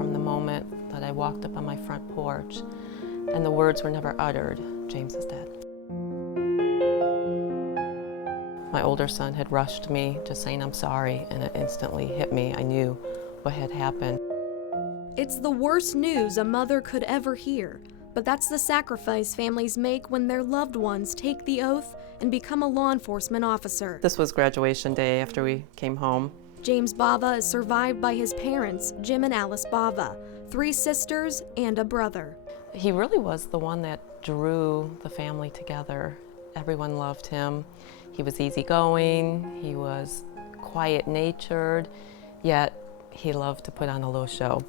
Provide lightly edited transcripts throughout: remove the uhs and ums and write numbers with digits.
from the moment that I walked up on my front porch, and the words were never uttered, "James is dead." My older son had rushed to me just saying I'm sorry, and it instantly hit me. I knew what had happened. It's the worst news a mother could ever hear, but that's the sacrifice families make when their loved ones take the oath and become a law enforcement officer. This was graduation day after we came home. James Bava is survived by his parents, Jim and Alice Bava, 3 sisters and a brother. He really was the one that drew the family together. Everyone loved him. He was easygoing, he was quiet-natured, yet he loved to put on a little show.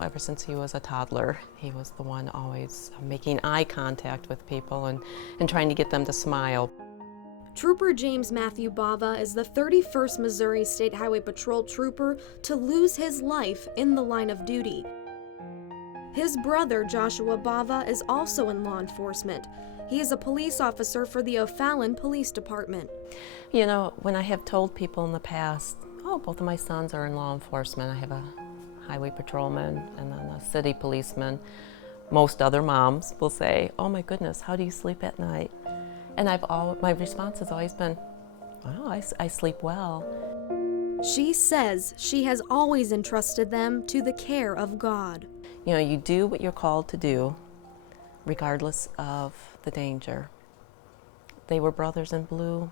Ever since he was a toddler, he was the one always making eye contact with people and trying to get them to smile. Trooper James Matthew Bava is the 31st Missouri State Highway Patrol trooper to lose his life in the line of duty. His brother, Joshua Bava, is also in law enforcement. He is a police officer for the O'Fallon Police Department. You know, when I have told people in the past, oh, both of my sons are in law enforcement, I have a highway patrolman and then a city policeman, most other moms will say, oh my goodness, how do you sleep at night? And my response has always been, well, I sleep well. She says she has always entrusted them to the care of God. You know, you do what you're called to do, regardless of the danger. They were brothers in blue.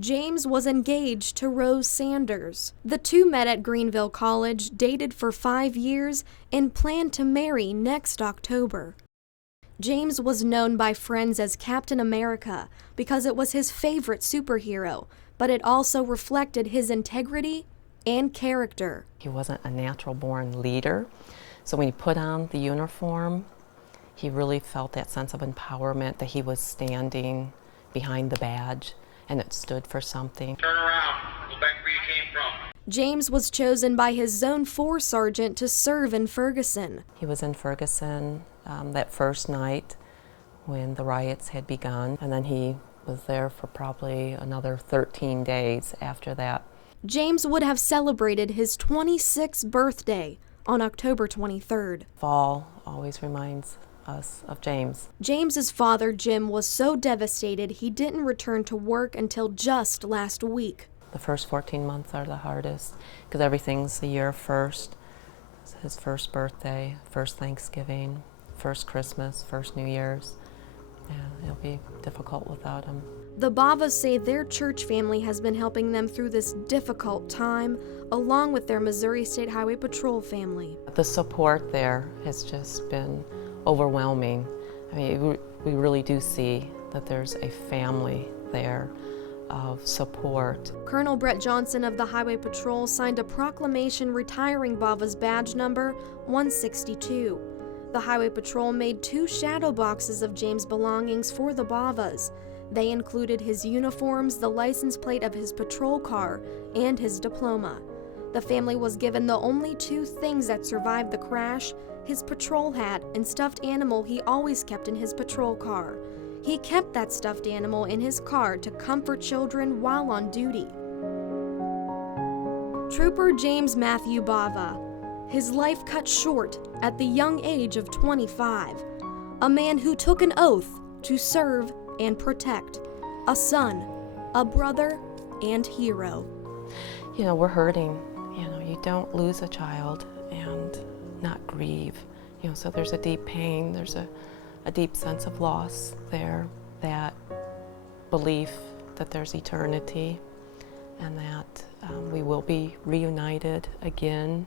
James was engaged to Rose Sanders. The two met at Greenville College, dated for 5 years, and planned to marry next October. James was known by friends as Captain America because it was his favorite superhero, but it also reflected his integrity and character. He wasn't a natural-born leader, so when he put on the uniform, he really felt that sense of empowerment, that he was standing behind the badge and it stood for something. Turn around, go back where you came from. James was chosen by his Zone 4 sergeant to serve in Ferguson. He was in Ferguson that first night when the riots had begun, and then he was there for probably another 13 days after that. James would have celebrated his 26th birthday on October 23rd. Fall always reminds us of James. James's father, Jim, was so devastated he didn't return to work until just last week. The first 14 months are the hardest because everything's the year first. It's his first birthday, first Thanksgiving, first Christmas, first New Year's. Yeah, it'll be difficult without him. The Bavas say their church family has been helping them through this difficult time, along with their Missouri State Highway Patrol family. The support there has just been overwhelming. I mean, we really do see that there's a family there of support. Colonel Brett Johnson of the Highway Patrol signed a proclamation retiring Bava's badge number 162. The Highway Patrol made 2 shadow boxes of James' belongings for the Bavas. They included his uniforms, the license plate of his patrol car, and his diploma. The family was given the only 2 things that survived the crash: his patrol hat and stuffed animal he always kept in his patrol car. He kept that stuffed animal in his car to comfort children while on duty. Trooper James Matthew Bava. His life cut short at the young age of 25. A man who took an oath to serve and protect. A son, a brother, and hero. You know, we're hurting. You know, you don't lose a child and not grieve. You know, so there's a deep pain, there's a deep sense of loss there, that belief that there's eternity and that we will be reunited again.